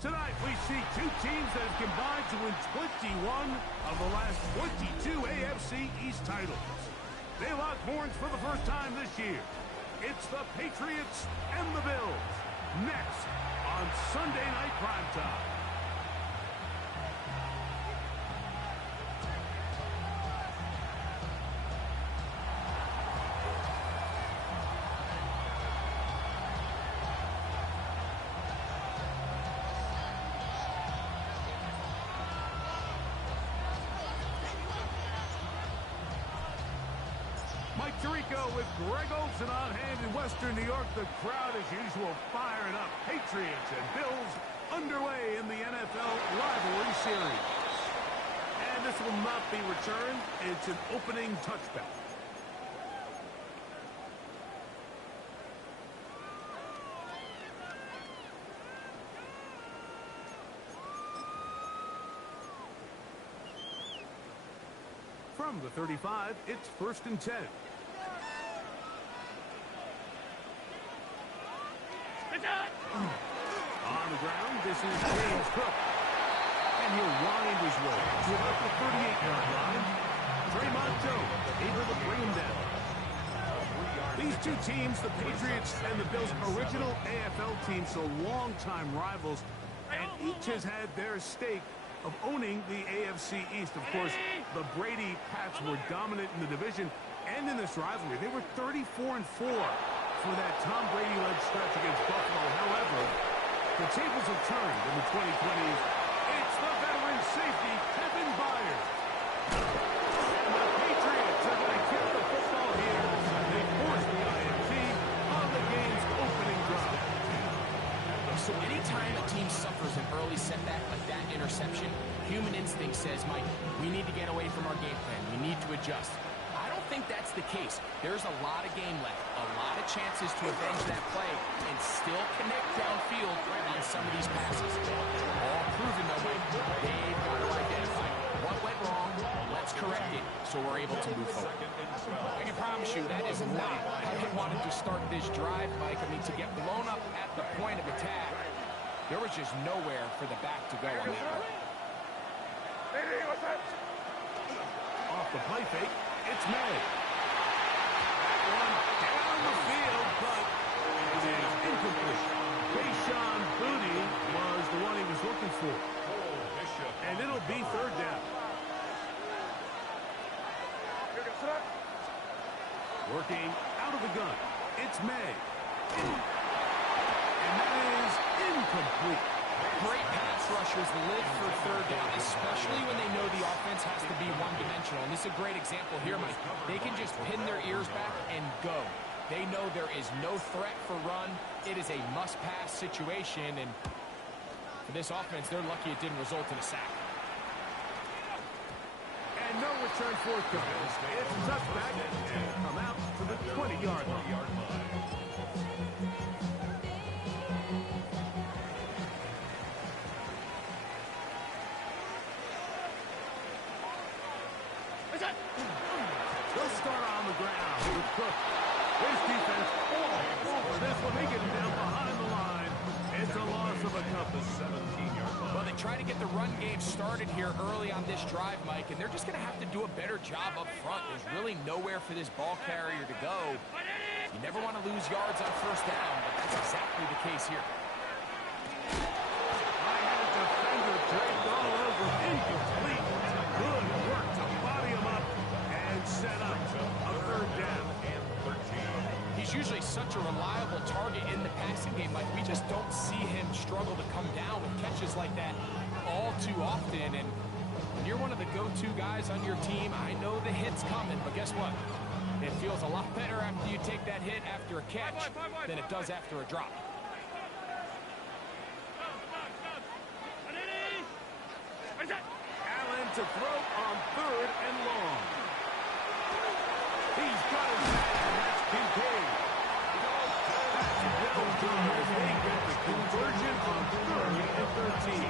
Tonight, we see two teams that have combined to win 21 of the last 22 AFC East titles. They lock horns for the first time this year. It's the Patriots and the Bills. Next on Sunday Night Primetime. Mike Tirico with Greg Olsen on hand in Western New York. The crowd, as usual, firing up. Patriots and Bills underway in the NFL rivalry series. And this will not be returned. It's an opening touchback. From the 35, it's 1st and 10. On the ground, this is James Cook. And he'll wind his way to about the 38-yard line. Draymond Jones able to bring him down. These two teams, the Patriots and the Bills, original AFL teams, so longtime rivals, and each has had their stake of owning the AFC East. Of course, the Brady Pats were dominant in the division and in this rivalry. They were 34-4 for that Tom Brady-led stretch against Buffalo. However, the tables have turned in the 2020s. It's the veteran safety, Kevin Byers. And the Patriots are going to kick the football here. They force the INT on the game's opening drive. So anytime a team suffers an early setback like that interception, human instinct says, Mike, we need to get away from our game plan. We need to adjust. I don't think that's the case. There's a lot of game left, a lot of chances to avenge that play and still connect downfield on some of these passes. All proven, though, Mike, they've got to identify what went wrong, let's correct it so we're able to move forward. I can promise you that is not how they wanted to start this drive, Mike. I mean, to get blown up at the point of attack, there was just nowhere for the back to go on that one. Off the play fake, it's May. That one down the field, but it is incomplete. Bashan Booty was the one he was looking for. And it'll be 3rd down. Working out of the gun, it's May. And that is incomplete. Great pass rushers live for 3rd down, especially when they know the offense has to be one-dimensional. And this is a great example here, Mike. They can just pin their ears back and go. They know there is no threat for run. It is a must-pass situation, and for this offense, they're lucky it didn't result in a sack. And no return forthcoming. It's touchback and come out to the 20-yard line. They'll start on the ground with Cook. His defense all over this one. They get him down behind the line. It's a loss of a couple. 17-yard line. Well, they try to get the run game started here early on this drive, Mike, and they're just going to have to do a better job up front. There's really nowhere for this ball carrier to go. You never want to lose yards on 1st down, but that's exactly the case here. I had a defender draped all over. Incomplete. Good work to body him up and set up a 3rd down. He's usually such a reliable target in the passing game. Like, we just don't see him struggle to come down with catches like that all too often. And when you're one of the go-to guys on your team, I know the hit's coming, but guess what? It feels a lot better after you take that hit after a catch than it does after a drop. Allen to throw on 3rd and long. He's got his man, and that's Kincaid. That's well done as they get the conversion on 3rd and 13.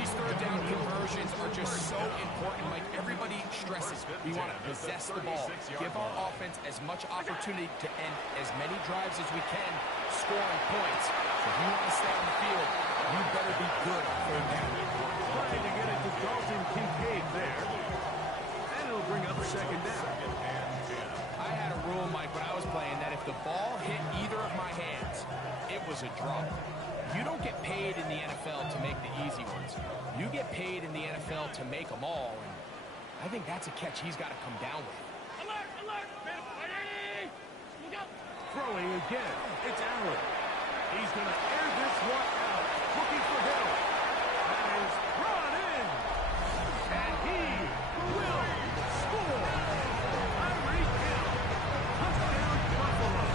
These 3rd down conversions are just so important. Like, everybody stresses, we want to possess pass the ball. Give our offense as much opportunity to end as many drives as we can, scoring points. So if you want to stay on the field, you better be good on third down. Trying to get it to Dalton Kincaid there. And it'll bring up second down. I had a rule, Mike, when I was playing that if the ball hit either of my hands, it was a drop. You don't get paid in the NFL to make the easy ones. You get paid in the NFL to make them all. And I think that's a catch he's got to come down with. Alert, alert, ready, look out. Throwing again. It's Allen. He's going to air this one out. Looking for Hill. That is brought in. And he will score. Tyreek Hill. Touchdown Buffalo.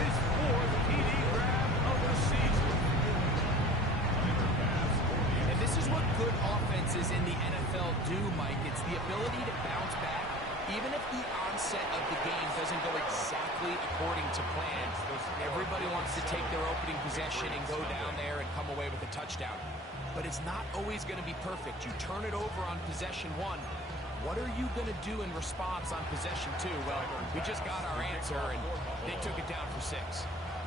His fourth TD grab of the season. And this is what good offenses in the NFL do, Mike. It's the ability to bounce back, even if the onset of the game doesn't go exactly according to plan. Everybody wants to take their opening possession and go down there and come away with a touchdown. But it's not always going to be perfect. You turn it over on possession one. What are you going to do in response on possession two? Well, we just got our answer, and they took it down for 6.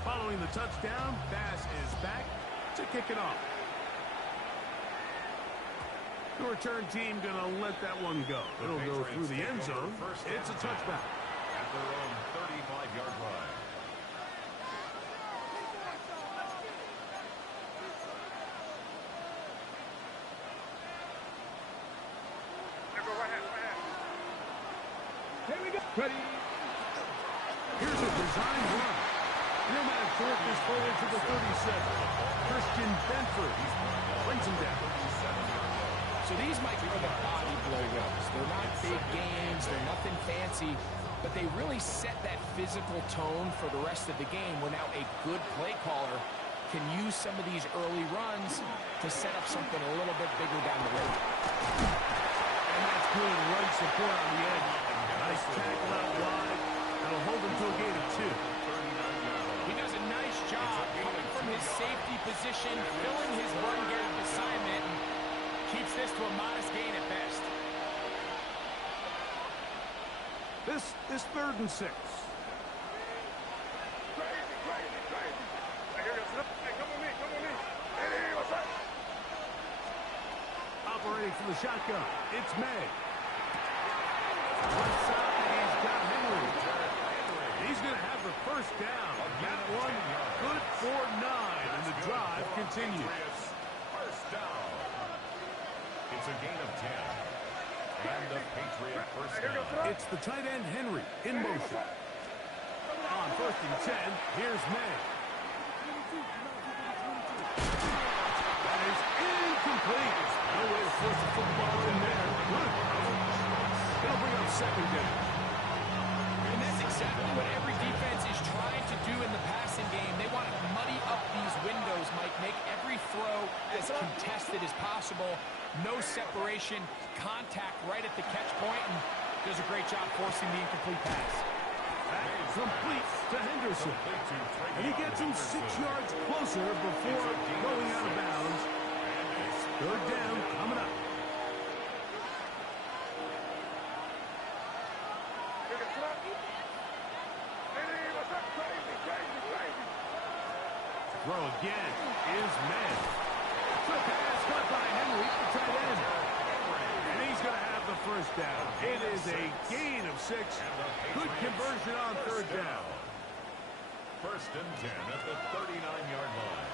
Following the touchdown, Bass is back to kick it off. The return team going to let that one go. It'll go through the end zone. It's a touchback. At their own 35-yard line. Here we go. Ready. Here's a design run. Nomad Thorpe is forward to the 37. Christian Benford brings him down. So these might be the body blow runs. They're not big games. They're nothing fancy. But they really set that physical tone for the rest of the game where now a good play caller can use some of these early runs to set up something a little bit bigger down the road. And that's good run support on the edge. Nice tackle out wide. That'll hold him to a gain of 2. He does a nice job coming from his safety position, filling his run gap assignment, and keeps this to a modest gain at best. This is 3rd and 6. Operating from the shotgun, it's May. Left side, he's got Henry. He's going to have the first down. That one good for 9, and the drive continues. First down. It's a gain of 10. And the Patriot first down. It's the tight end Henry in motion. On 1st and 10, here's May. That is incomplete. No way to force the football in there. Good. It'll bring up second down. And that's exactly what every defense is trying to do in the passing game. They want to muddy up these windows, Mike, make every throw as contested as possible. No separation, contact right at the catch point, and does a great job forcing the incomplete pass. That is complete to Henderson. And he gets him 6 yards closer before going out of bounds. 3rd down coming up. Throw again is May. Quick pass caught by Henry, the tight end. And he's going to have the first down. It is a gain of 6. Good conversion on 3rd down. 1st and 10 at the 39-yard line.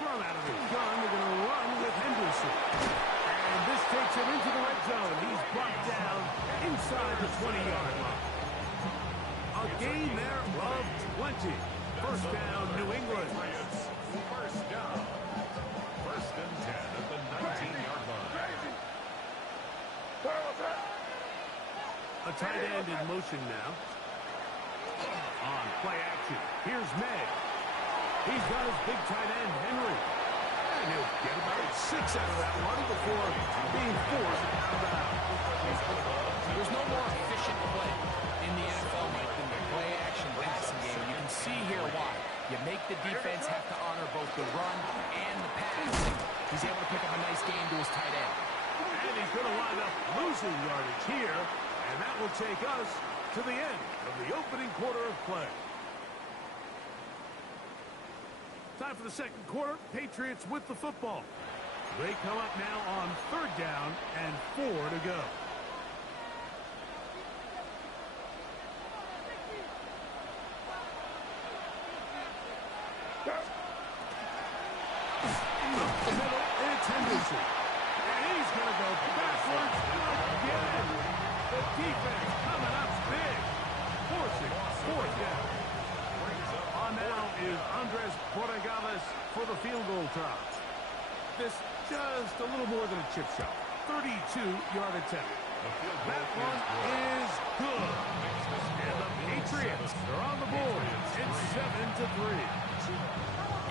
Thrown out of the gun. They're going to run with Henderson. And this takes him into the red zone. He's brought down inside the 20-yard line. A gain there of 20. First down, New England. First down. 1st and 10 at the 19-yard line. A tight end in motion now. On play action, here's May. He's got his big tight end, Henry. And he'll get about 6 out of that one before being forced out of bounds. There's no more efficient play in the NFL, Mike, than the play-action passing game. You can see here why. You make the defense have to honor both the run and the pass. He's able to pick up a nice gain to his tight end. yardage here, and that will take us to the end of the opening quarter of play. Time for the second quarter. Patriots with the football. They come up now on 3rd down and 4 to go. Up the middle, it's Henderson. And he's going to go backwards again. The defense coming up big. Forcing 4th down. On now is Andres Borregales for the field goal try. This just a little more than a chip shot. 32-yard attempt. That one is good. And the Patriots are on the board. It's 7-3.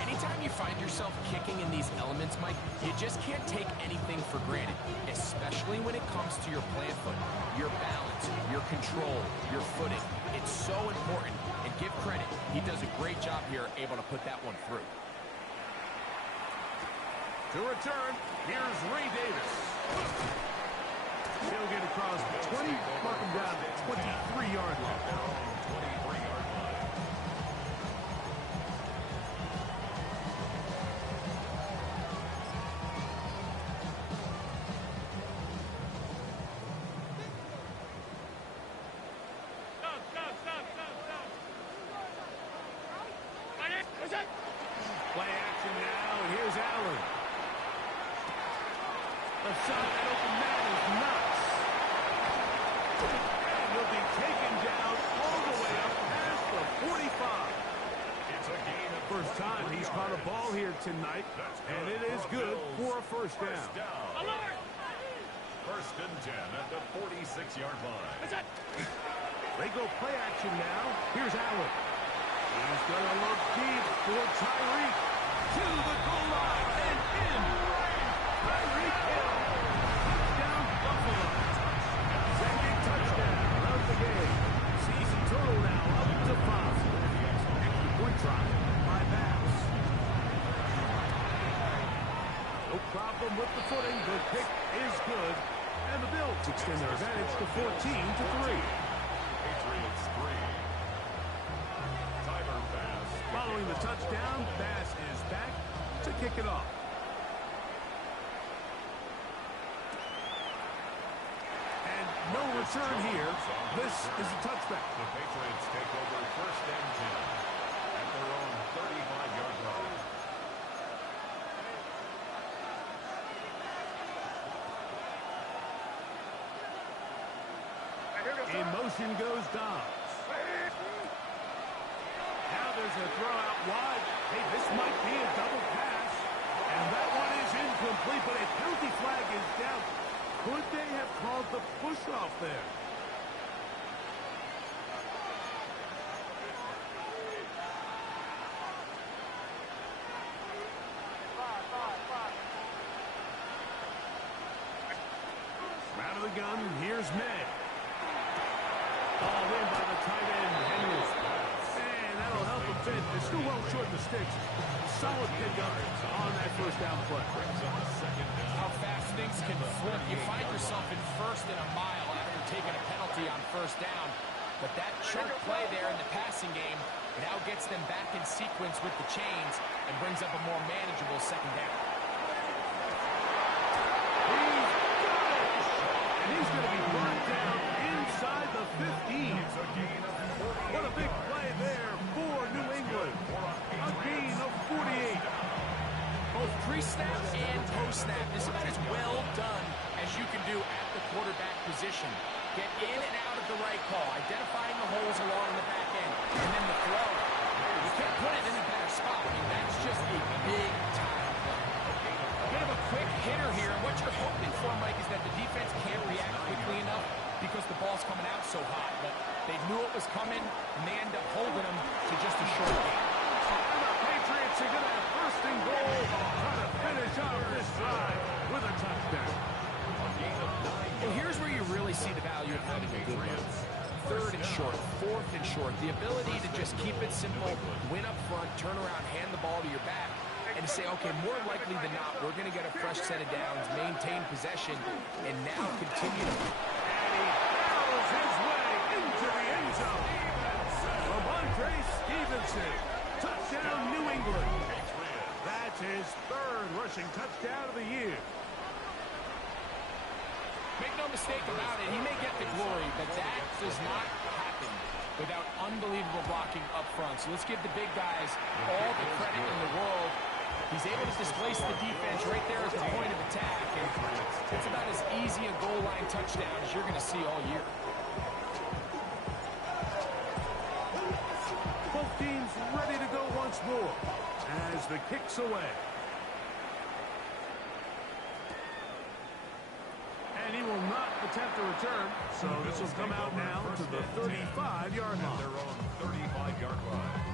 Anytime you find yourself kicking in these elements, Mike, you just can't take anything for granted, especially when it comes to your plant foot, your balance, your control, your footing. It's so important, and give credit. He does a great job here, able to put that one through. To return, here's Ray Davis. He'll get across 20, mark him down to 23-yard line. Play action now, and here's Allen. Left side, that open man is nuts. And he'll be taken down all the way up past the 45. It's a gain of First time he's caught a ball here tonight, and it is good for a first down. First and 10 at the 46-yard line. They go play action now. Here's Allen. He's going to look deep for Tyreek. To the goal line and in. Tyreek Hill. Touchdown, Buffalo. Second touchdown of the game. Season total now up to 5. Point try by Bass. No problem with the footing. The pick is good. And the Bills extend their advantage to 14-3. Patriots 3. Tyler Bass. Following the touchdown, Bass is back to kick it off. And no return here. This is a touchback. The Patriots take over first and 10 at their own 35-yard line. In motion goes Dobbs. Now there's a throw out wide. Hey, this might be a double pass. And that one is incomplete, but a penalty flag is down. Could they have called the push-off there? Out of the gun, here's May. Ball in by the tight end, Henry. And that'll help a bit. They're still well short of the sticks. Solid pickup on that first down play. How fast things can flip. You find yourself in first and a mile after taking a penalty on first down. But that chunk play there in the passing game now gets them back in sequence with the chains and brings up a more manageable second down. He's going to be brought down inside the 15. What a big play there for New England. A gain of 48. Both pre-snap and post-snap. This is about as well done as you can do at the quarterback position. Get in and out of the right call, identifying the holes along the back end, and then the throw. You can't put it in a better spot. I mean, that's just a big-time play. A bit of a quick hitter here. What you're hoping for, Mike, is that the defense can't react quickly enough because the ball's coming out so hot. But they knew it was coming, and they end up holding them to just a short game. And the Patriots are going to have first and goal, trying to finish off this drive with a touchdown. Well, here's where you really see the value of having a good run. Third and short, fourth and short. The ability to just keep it simple, win up front, turn around, hand the ball to your back, and to say, okay, more likely than not, we're going to get a fresh set of downs, maintain possession, and now continue to Stevenson. Touchdown, New England. That's his third rushing touchdown of the year. Make no mistake about it, he may get the glory, but that does not happen without unbelievable blocking up front. So let's give the big guys all the credit in the world. He's able to displace the defense right there at the point of attack, and it's about as easy a goal line touchdown as you're going to see all year. Both teams ready to go once more as the kick's away. And he will not attempt to return, so this will come out now to the 35-yard line. Their own 35-yard line.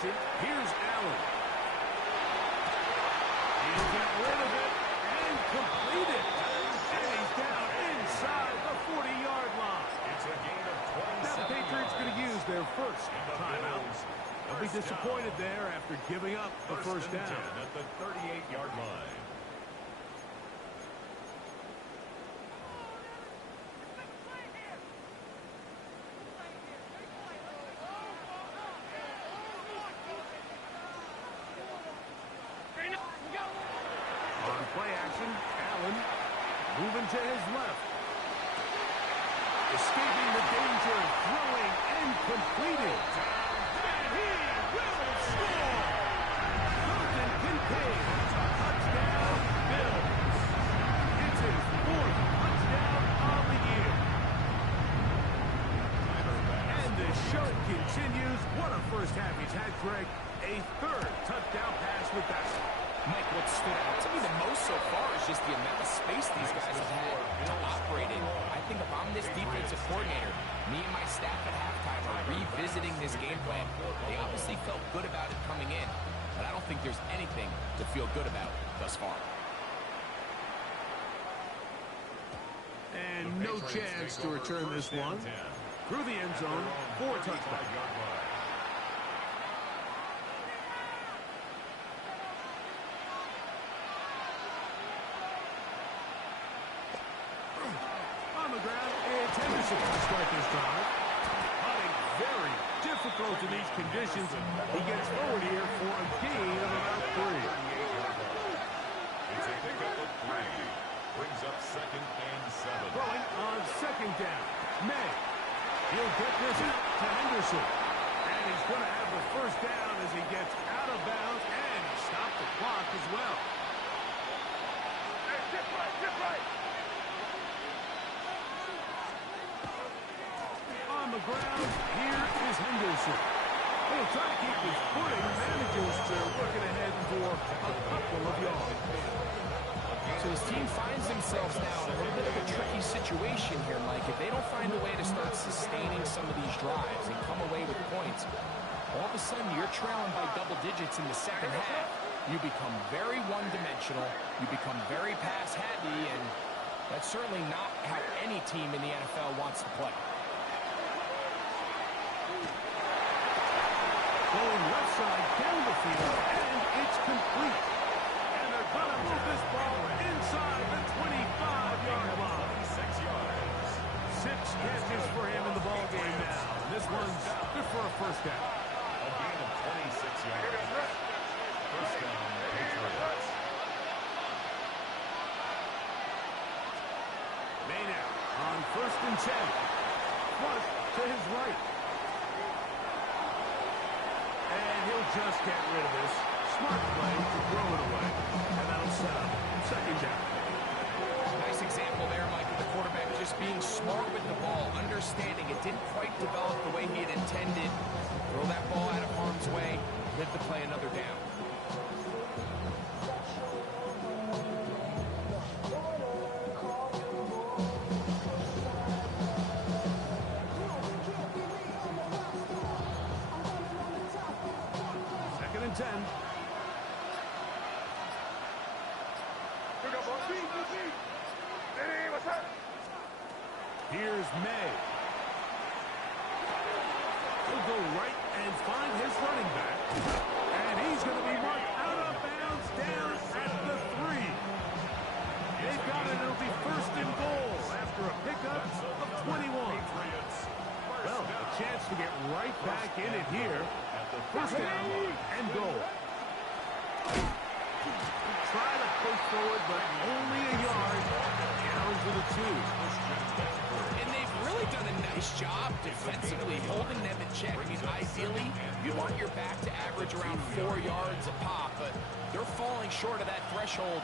Here's Allen. He'll get rid of it and complete it. And he's down inside the 40-yard line. It's a gain of 27. Now the Patriots going to use their first timeout. They'll be disappointed there after giving up the first down. At the 38-yard line. On play action, Allen moving to his left. Escaping the danger, throwing and completing. And he will score! Jonathan Kincaid, touchdown, Bills. It's his fourth touchdown of the year. And the show continues. What a first half he's had, Greg. A third touchdown pass with that. Mike, what stood out to me the most so far is just the amount of space these guys have had to operate in. I think if I'm this defensive coordinator, me and my staff at halftime are revisiting this game plan. They obviously felt good about it coming in, but I don't think there's anything to feel good about thus far. And no chance to return this one. Through the end zone for a touchdown. On the ground, it's Henderson to start this drive. Hunting very difficult in these conditions. He gets forward here for a gain of about 3. It's a pickup of 3. Brings up 2nd and 7. Throwing on 2nd down. May. He'll get this out to Henderson. And he's going to have the first down as he gets out of bounds and stop the clock as well. Hey, dip right. On the ground, here is Henderson. He'll try to keep his footing, manages to work it ahead for a couple of yards. So his team finds themselves now in a little bit of a tricky situation here, Mike. If they don't find a way to start sustaining some of these drives and come away with points, all of a sudden you're trailing by double digits in the second half. You become very one-dimensional. You become very pass-heavy, and that's certainly not how any team in the NFL wants to play. Going left side down the field, and it's complete. And they're going to move this ball inside the 25-yard line. 6 yards. 6 catches for him in the ball game now. This one's good for a first down. A gain of 26 yards. First down, Patriots. Maynard on 1st and 10. Flush to his right. And he'll just get rid of this. Smart play to throw it away. And that'll set up 2nd down. Nice example there, Mike, of the quarterback just being smart with the ball, understanding it didn't quite develop the way he had intended. Throw that ball out of harm's way, live to play another down. Second and 10. Here's May. He'll go right and find his running back. And he's going to be marked out of bounds down at the 3. They've got it. It'll be first and goal after a pickup of 21. Well, a chance to get right back in it here. First down and goal. Try to push forward, but only a yard. Down to the 2. And they've really done a nice job defensively holding them in check. I mean, ideally, you want your back to average around 4 yards a pop, but they're falling short of that threshold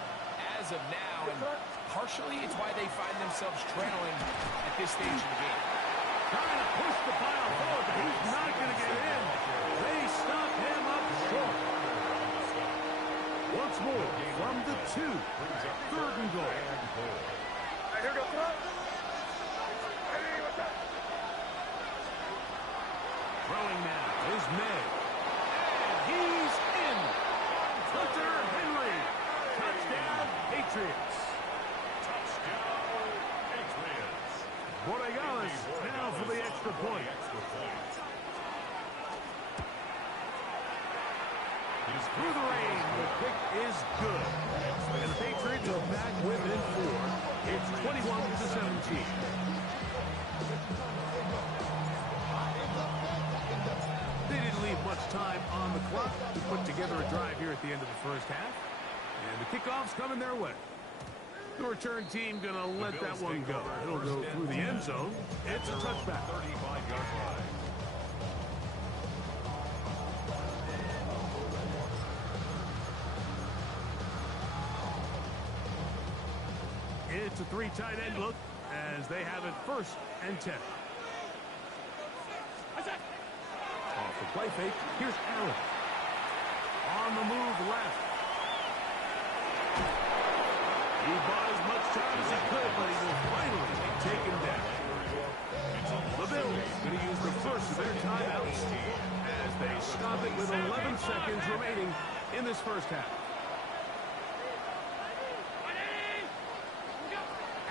as of now, and partially it's why they find themselves trailing at this stage of the game. Trying to push the pile forward, but he's not going to get in. They stop him up short. Once more from the 2. Third and goal. Throwing now is May. And he's in. Hunter Henry. Touchdown, Patriots. Touchdown, Patriots. Borregales now for the extra point. Through the rain, the kick is good. And the Patriots are back within 4. It's 21-17. They didn't leave much time on the clock to put together a drive here at the end of the first half. And the kickoff's coming their way. The return team going to let that one go. It'll go through the end zone. It's a touchback. 35-yard line. It's a 3 tight end look as they have it first and 10. Off the play fake, here's Allen. On the move left. He bought as much time as he could, but he will finally be taken down. The Bills going to use the first of their timeouts as they stop it with 11 seconds remaining in this first half.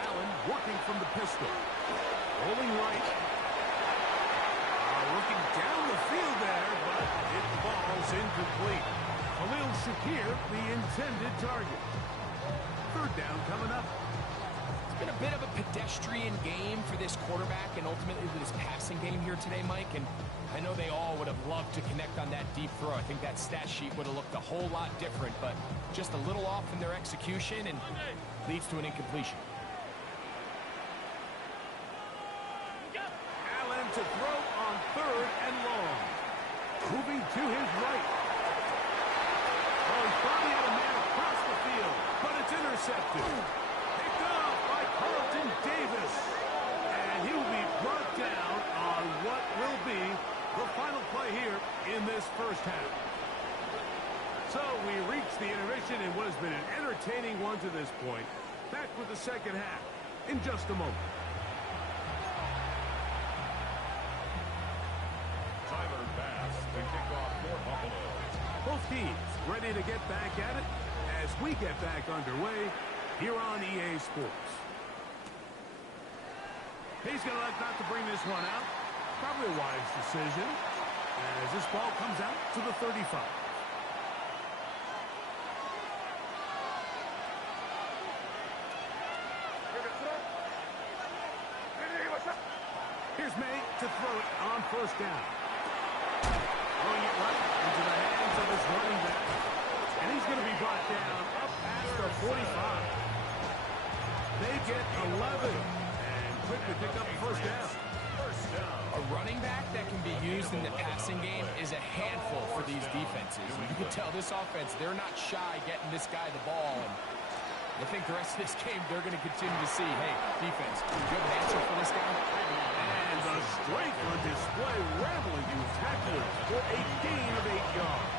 Allen working from the pistol. Rolling right. Looking down the field there, but it falls incomplete. Khalil Shakir, the intended target. Third down coming up. It's been a bit of a pedestrian game for this quarterback and ultimately this passing game here today, Mike. And I know they all would have loved to connect on that deep throw. I think that stat sheet would have looked a whole lot different, but just a little off in their execution and leads to an incompletion. Allen to throw on third and long. Moving to his right. Oh, he's probably had a man across the field, but it's intercepted. Picked off by Carlton Davis. And he will be brought down on what will be the final play here in this first half. So we reach the intermission in what has been an entertaining one to this point. Back with the second half in just a moment. To kick off for Buffalo. Both teams ready to get back at it as we get back underway here on EA Sports. He's going to elect not to bring this one out. Probably a wise decision as this ball comes out to the 35. Here's May to throw it on first down. Throwing it right into the hands of his running back. And he's going to be brought down up past the 45. They get 11 and quickly pick up first down. A running back that can be used in the passing game is a handful for these defenses. And you can tell this offense, they're not shy getting this guy the ball. And I think the rest of this game, they're going to continue to see, hey, defense, do you have an answer for this guy? And the strength on display, rambling you tacklers for a gain of 8 yards.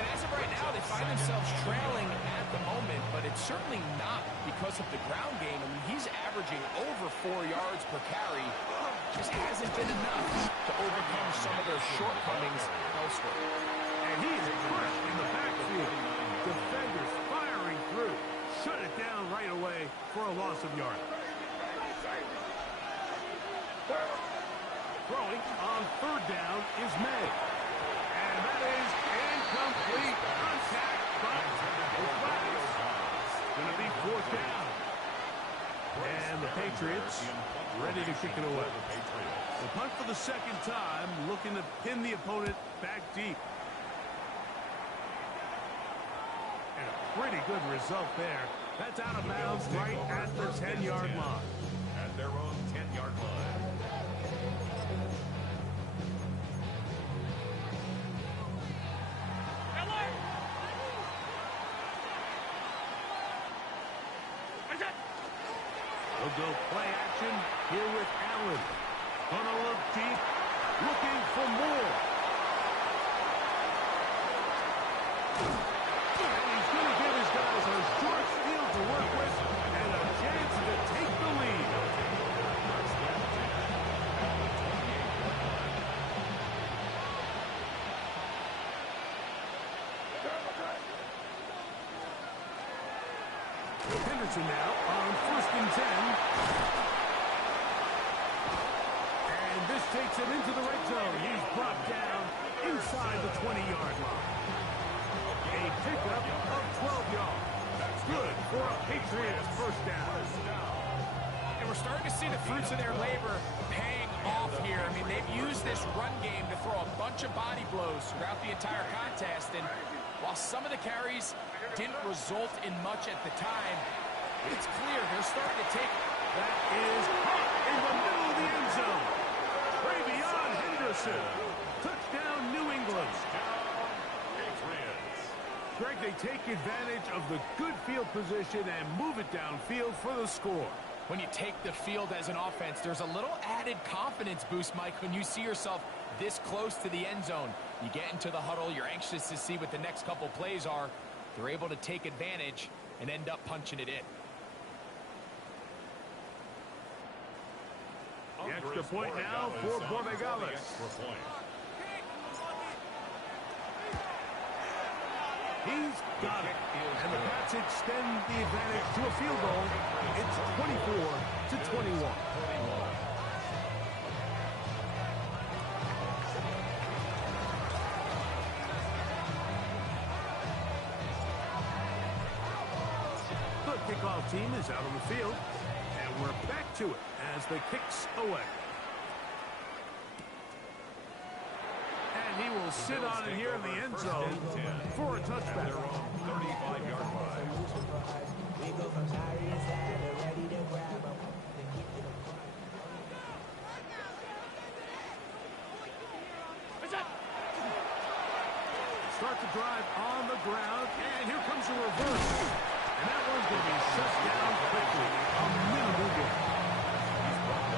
And as of right now, they find themselves trailing at the moment, but it's certainly not because of the ground game. I mean, he's averaging over 4 yards per carry. Just hasn't been enough to overcome some of their shortcomings elsewhere. And he is crushed in the backfield. Defenders firing through. Shut it down right away for yard. Throwing on third down is May. And that is incomplete. Contact, but the flag going to be fourth down. And the Patriots ready to kick it away. The punt for the second time, looking to pin the opponent back deep. And a pretty good result there. That's out of bounds right at the 10-yard line. At their own 10-yard line. We'll go play action here with Allen. Gonna look deep, looking for more. And he's gonna give his guys a short field to work with and a chance to take the lead. Henderson now on 1st and 10. And this takes him into the red zone. He's brought down inside the 20-yard line. A pickup of 12 yards. That's good for a Patriots first down. And we're starting to see the fruits of their labor paying off here. I mean, they've used this run game to throw a bunch of body blows throughout the entire contest. And while some of the carries didn't result in much at the time, it's clear they're starting to take. That is caught in the middle of the end zone. Travion Henderson. Touchdown, New England. Greg, they take advantage of the good field position and move it downfield for the score. When you take the field as an offense, there's a little added confidence boost, Mike, when you see yourself this close to the end zone. You get into the huddle, you're anxious to see what the next couple plays are. They're able to take advantage and end up punching it in. The extra point now for Borregales. He's got it. And the Pats extend the advantage to a field goal. It's 24-21. The kickoff team is out on the field. And we're back to it as the kicks away. And he will sit on it here in the end zone for a touchback. 35-yard line. Start the drive on the ground, and here comes a reverse. And that one's going to be shut down quickly. A minimal gain.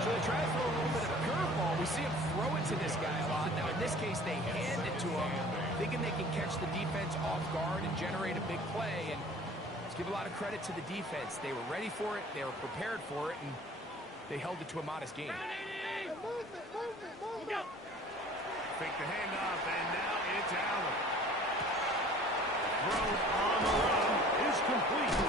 So they try to throw a little bit of a curveball. We see him throw it to this guy a lot. Now, in this case, they hand it to him, thinking they can catch the defense off guard and generate a big play. And let's give a lot of credit to the defense. They were ready for it, they were prepared for it, and they held it to a modest game. Fake the handoff, and now it's Allen. Throw on the run is complete.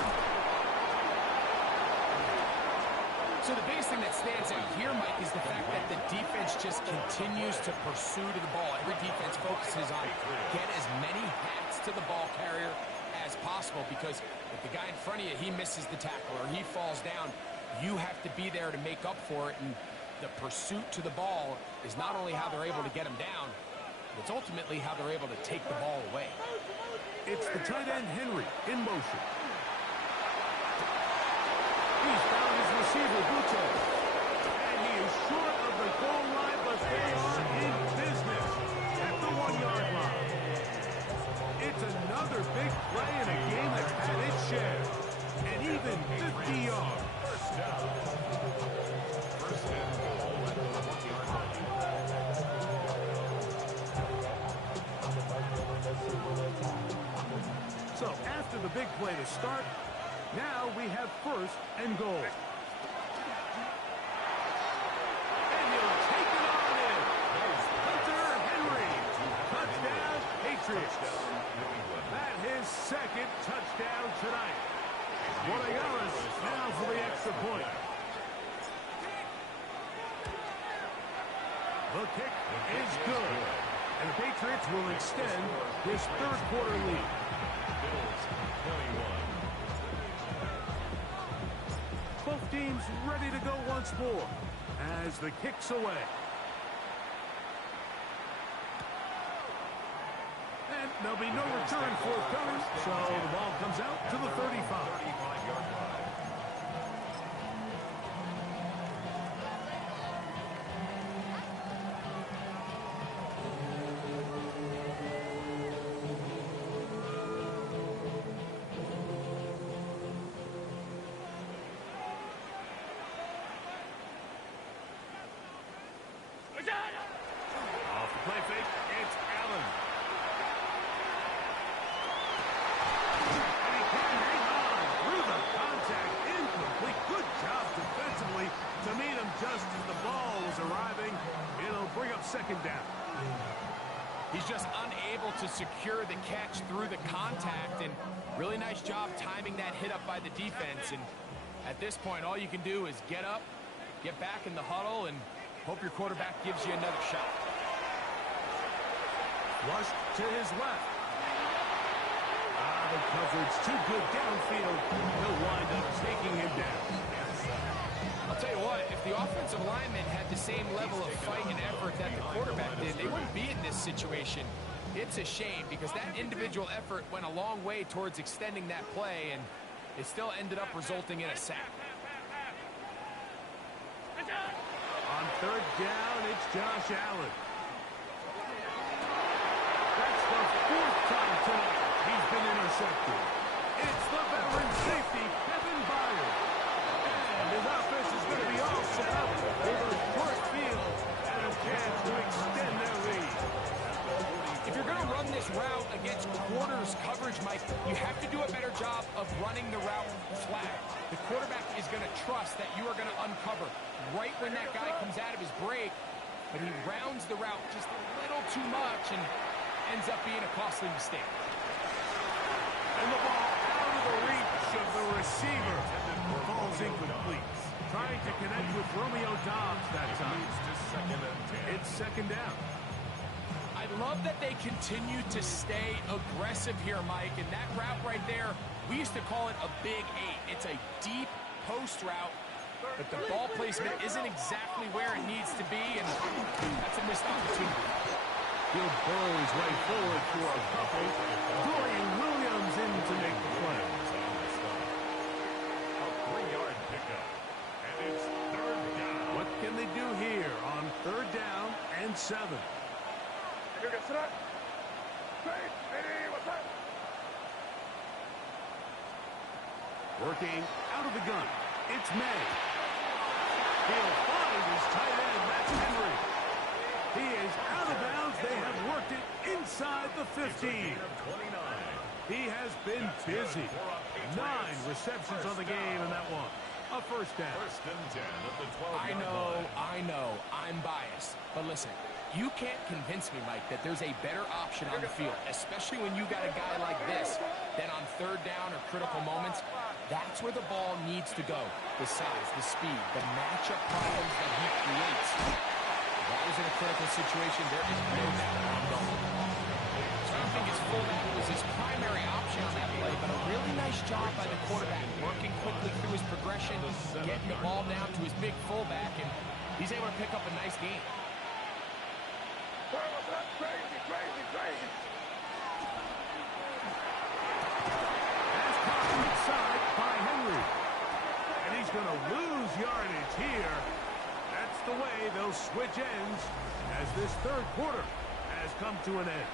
So the biggest thing that stands out here, Mike, is the fact that the defense just continues to pursue to the ball. Every defense focuses on get as many hats to the ball carrier as possible, because if the guy in front of you, he misses the tackle or he falls down, you have to be there to make up for it. And the pursuit to the ball is not only how they're able to get him down, but it's ultimately how they're able to take the ball away. It's the tight end, Henry, in motion. He's found his receiver, Butte. And he is short of the goal line, but they are in business at the 1-yard line. It's another big play in a game that had its share. And even 50 yards. First and goal at the 1-yard line. So after the big play to start, now we have first and goal. And he'll take it on in. Hunter Henry. Touchdown, Patriots. That his second touchdown tonight. Borregaras now for the extra point. The kick is good. And the Patriots will extend this third quarter lead. Bills 21. Both teams ready to go once more as the kick's away. And there'll be no return forthcoming, so the ball comes out to the 35. 35-yard line. Off the play fake, it's Allen. And he can hang on through the contact. Incomplete. Good job defensively to meet him just as the ball was arriving. It'll bring up second down. He's just unable to secure the catch through the contact, and really nice job timing that hit up by the defense. And at this point, all you can do is get up, get back in the huddle, and hope your quarterback gives you another shot. Rush to his left. The coverage too good downfield. He'll wind up taking him down. I'll tell you what, if the offensive lineman had the same level of fight and effort that the quarterback did, they wouldn't be in this situation. It's a shame because that individual effort went a long way towards extending that play, and it still ended up resulting in a sack. On third down, it's Josh Allen. That's the fourth time tonight he's been intercepted. It's the veteran safety, Kevin Byard. And his offense is going to be all set up with a short field and a chance to extend their lead. If you're going to run this route against quarters coverage, Mike, you have to do a better job of running the route flat. The quarterback is going to trust that you are going to uncover right when that guy comes out of his break, but he rounds the route just a little too much and ends up being a costly mistake. And the ball out of the reach of the receiver. Ball's incomplete. Trying to connect with Romeo Dobbs that time. It's second down. I love that they continue to stay aggressive here, Mike, and that route right there, we used to call it a big eight. It's a deep post route, but the ball placement isn't exactly where it needs to be, and that's a missed opportunity. He'll burrow his way forward for a couple. Dorian Williams in to make the play. A 3-yard pickup. And it's third down. What can they do here on third down and 7? Working out of the gun. It's May. He'll find his tight end. That's Henry. He is out of bounds. They have worked it inside the 15. He has been busy. 9 receptions on the game in that one. A first down. First and 10 at the 12-yard I know, I'm biased. But listen, you can't convince me, Mike, that there's a better option on the field, especially when you got a guy like this, that on third down or critical moments, that's where the ball needs to go. The size, the speed, the matchup problems that he creates. If that was in a critical situation, there is no doubt I'm going. So I don't think his fullback was his primary option on that play, but a really nice job by the quarterback, working quickly through his progression, getting the ball down to his big fullback, and he's able to pick up a nice gain. That's caught inside by Henry. And he's going to lose yardage here. That's the way they'll switch ends as this third quarter has come to an end.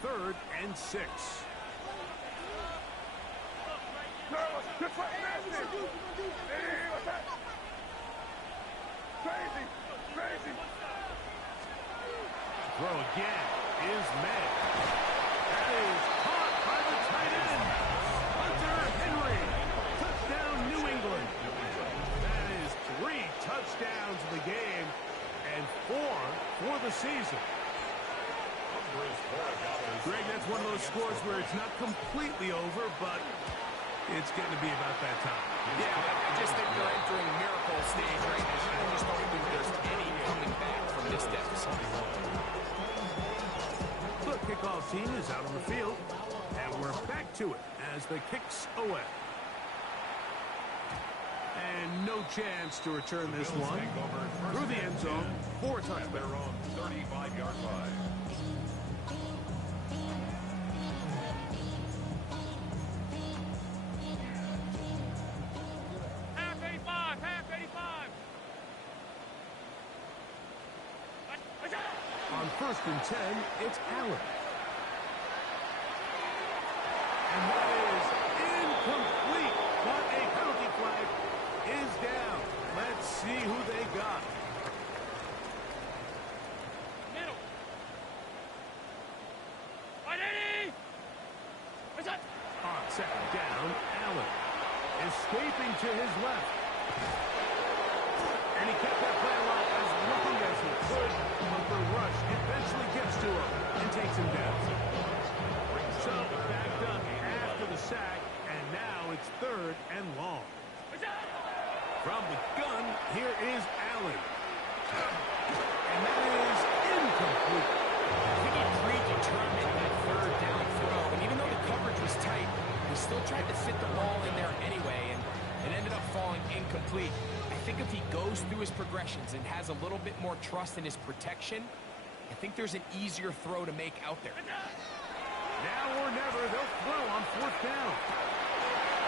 Third and 6. Throw again is May. That is caught by the tight end, Hunter Henry. Touchdown, New England. That is 3 touchdowns in the game and 4 for for the season. Greg, that's one of those scores where it's not completely over, but it's getting to be about that time. Yeah, I just think they're entering miracle stage right now. I just don't think there's any coming back from this deficit. The kickoff team is out on the field, and we're back to it as the kick's away. And no chance to return this one through the end zone for a touchdown. Their own 35-yard line. Half 85, half 85. On 1st and 10, it's Allen. And that is incomplete, but a penalty flag is down. Let's see who they got. Middle. 180. On 2nd down, Allen escaping to his left. And he kept that play alive as looking as he could, but the rush eventually gets to him and takes him down. So backed up after the sack, and now it's 3rd and long. From the gun, here is Allen. And that is incomplete. I think he predetermined that 3rd down throw, and even though the coverage was tight, he still tried to fit the ball in there anyway, and it ended up falling incomplete. I think if he goes through his progressions and has a little bit more trust in his protection, I think there's an easier throw to make out there. Now or never, they'll throw on 4th down.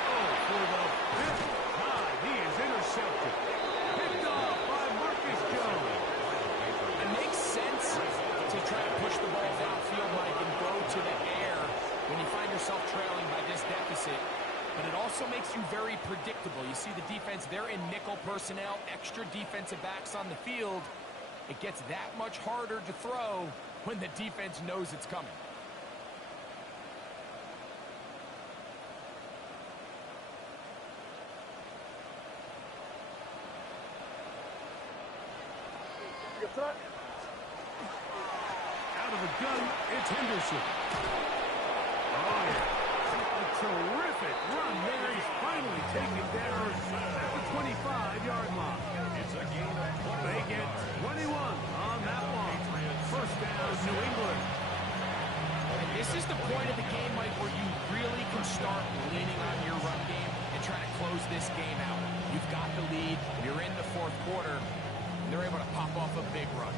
Oh, for the 5th time, he is intercepted. Picked off by Marcus Jones. It makes sense to try to push the ball downfield, Mike, and go to the air when you find yourself trailing by this deficit. But it also makes you very predictable. You see the defense, they're in nickel personnel, extra defensive backs on the field. It gets that much harder to throw when the defense knows it's coming. Out of the gun, it's Henderson. Oh, yeah. A terrific run there. He's finally taken down at the 25-yard line. It's a gain of 20. They get 21 on that one. 1st down, New England. And this is the point of the game, Mike, where you really can start leaning on your run game and try to close this game out. You've got the lead. You're in the 4th quarter. And they're able to pop off a big run.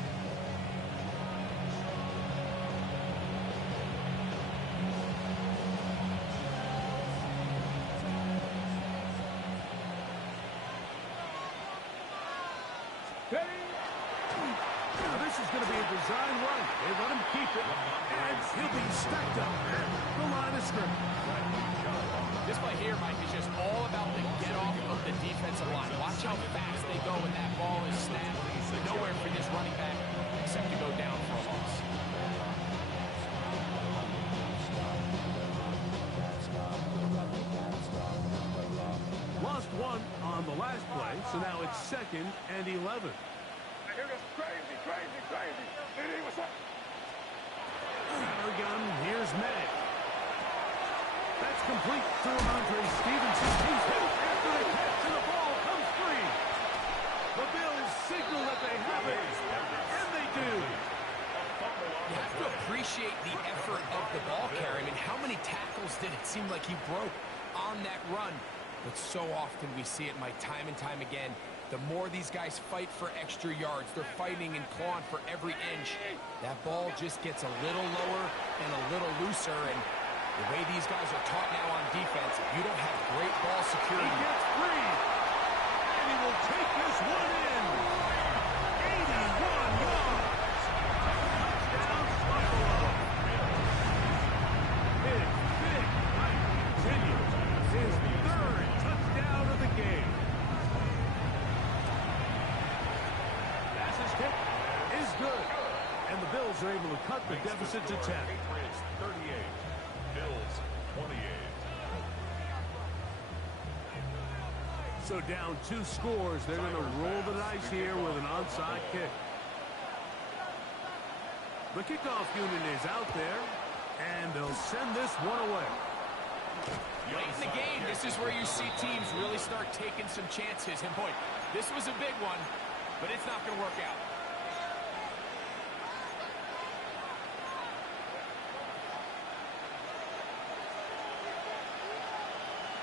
Now this is going to be a design run. They let him keep it, and he'll be stacked up at the line of scrimmage. This play here, Mike, is just all about the get-off of the defensive line. Watch how fast they go when that ball is snapped. Nowhere for this running back except to go down for a loss. Lost 1 on the last play, so now it's 2nd and 11. I hear this crazy, crazy, crazy. Hey, what's up? Out of the gun, here's May. That's complete to Andre Stevenson. He's hit after the catch, and the ball comes free. The Bills signal that they have it, and they do. You have to appreciate the effort of the ball carrier. I mean, how many tackles did it seem like he broke on that run? But so often we see it, Mike, time and time again. The more these guys fight for extra yards, they're fighting and clawing for every inch. That ball just gets a little lower and a little looser, and the way these guys are taught now on defense, if you don't have great ball security. He gets free, and he will take this one in. 81 yards. Touchdown, Buffalo. His big night continues. His 3rd touchdown of the game. Pass's kick is good, and the Bills are able to cut the deficit to 10. Patriots 38. Bills 28. So down 2 scores, they're going to roll the dice here with an onside kick. The kickoff unit is out there, and they'll send this one away. Late in the game, this is where you see teams really start taking some chances. And boy, this was a big one, but it's not going to work out.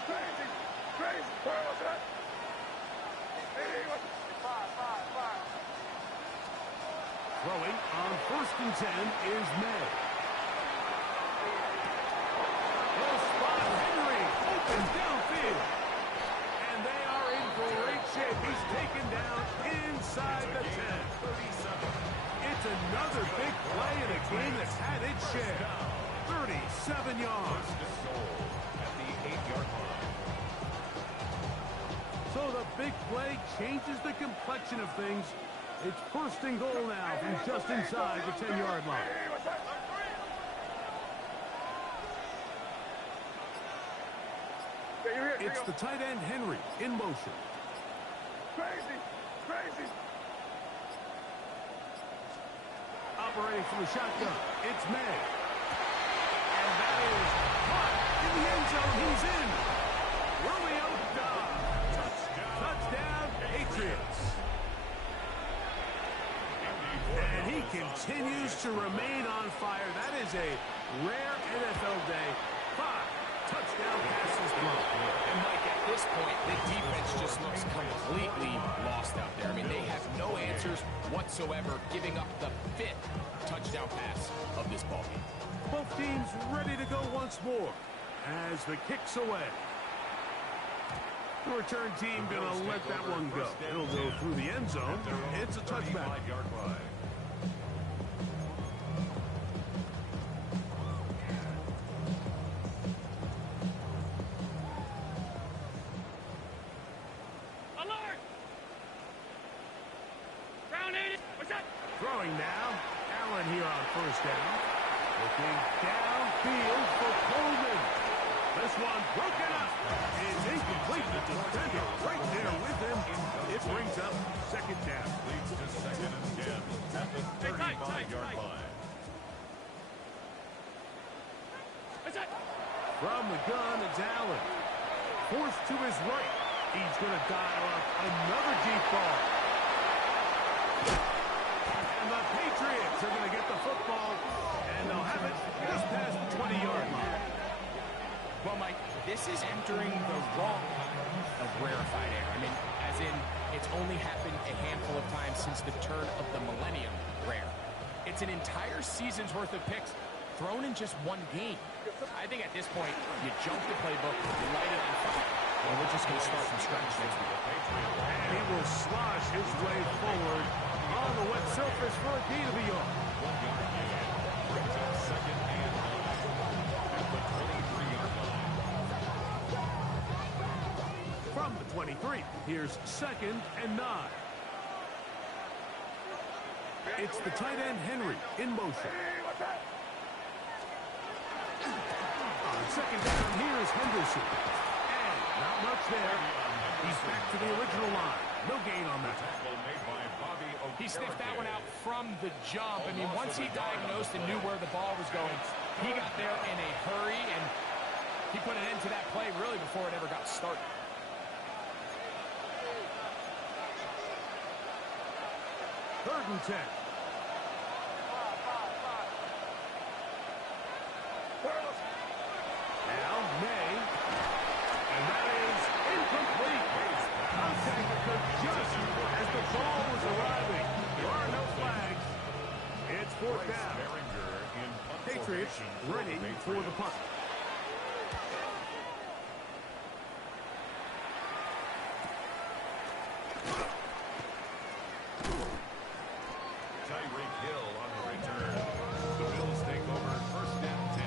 Crazy. Where was that? Throwing on 1st and 10 is May. Will spot Henry, open downfield. And they are in great shape. He's taken down inside the 10. It's another big play in a game that's had its share. 37 yards. At the 8-yard line. So the big play changes the complexion of things. It's 1st and goal now from just inside the 10-yard line. It's the tight end Henry in motion. Crazy. Operating from the shotgun, it's May. And that is caught in the end zone. He's in. Romeo Dobbs. Touchdown, Patriots. And he continues to remain on fire. That is a rare NFL day. 5 touchdown passes thrown. And Mike, at this point, the defense just looks completely lost out there. I mean, they have no answers whatsoever, giving up the 5th touchdown pass of this ballgame. Both teams ready to go once more as the kick's away. The return team going to let that one go. It'll go through the end zone. It's a touchback. Alert! Ground 80. What's that? Throwing now. Allen here on 1st down. Looking downfield for Coleman. This one broken up. It's incomplete. The defender right there with him. It brings up 2nd down. Leads to 2nd and 10 at the 35-yard line. What's that? From the gun, it's Allen. Forced to his right. He's going to dial up another deep ball. And the Patriots are going to get the football, and they'll have it just past the 20-yard line. Well, Mike, this is entering the wrong kind of rarefied air. I mean, as in, it's only happened a handful of times since the turn of the millennium rare. It's an entire season's worth of picks thrown in just one game. I think at this point, you jump the playbook, you light it on fire, and we're just going to start from scratch next week. And he will slosh his way forward on the wet surface for a gain of a yard. 1 yard gain. Brings up 2nd and 9 at the 23-yard line. From the 23, here's 2nd and 9. It's the tight end Henry in motion. On 2nd down, here is Henderson. And not much there. He's back to the original line. No gain on that. Tackle made by Bobby O'Kerrick. He sniffed that one out from the jump. I mean, once he diagnosed and knew where the ball was going, he got there in a hurry, and he put an end to that play really before it ever got started. Third and 10. Now May. And that is incomplete. Contact occurred just as the ball was arriving. There are no flags. It's 4th down. Patriots ready for the punt. Tyreek Hill on the return. The Bills take over 1st and 10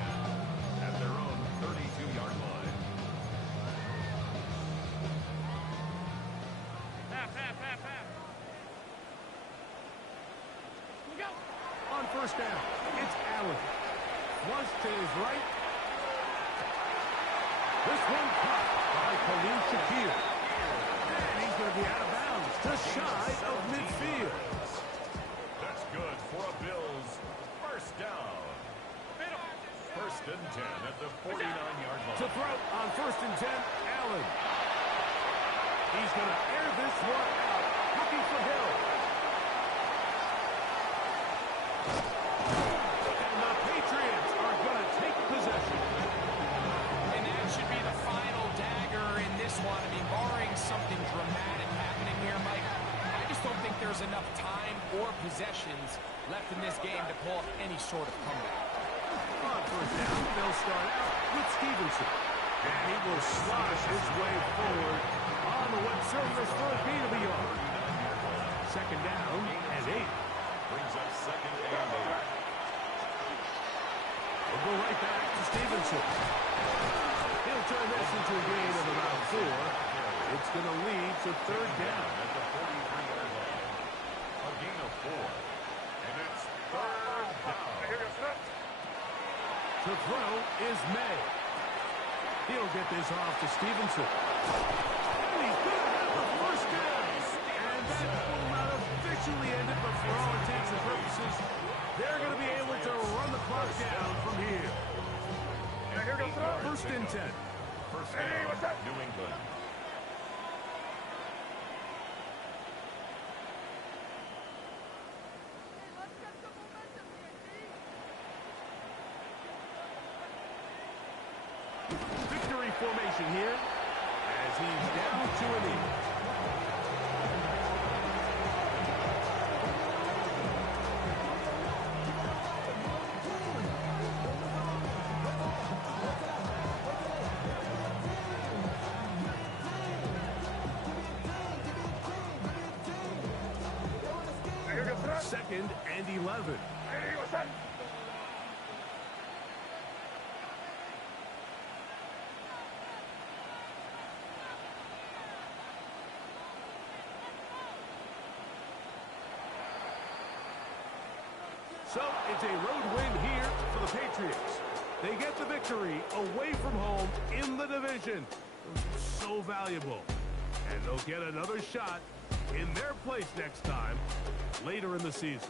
at their own 32-yard line. Half. Go. On 1st down, it's Allen. Flush to his right. This one caught by Khalil Shakir. And he's going to be out of bounds, just shy of midfield. That's good for a Bills 1st First and 10, Allen. He's going to air this one out. Looking for Hill. And the Patriots are going to take possession. And that should be the final dagger in this one. I mean, barring something dramatic happening here, Mike, I just don't think there's enough time or possessions left in this game to pull off any sort of comeback. On first down, they'll start out with Stevenson. And he will slash his way forward on the wet surface for a gain of a yard. Second down and 8. Brings up second and 8. We'll go right back to Stevenson. He'll turn this into a gain of about 4. It's going to lead to third down. At the 43-yard line. A gain of 4. And it's third down. To throw is May. He'll get this off to Stevenson. And he's going to have the first down. And that will not officially end it, but for all intents and purposes, they're going to be able to run the clock down from here. First and 10. First down, New England. Victory formation here as he's down to a knee. Second and 11. So it's a road win here for the Patriots. They get the victory away from home in the division. So valuable. And they'll get another shot in their place next time later in the season.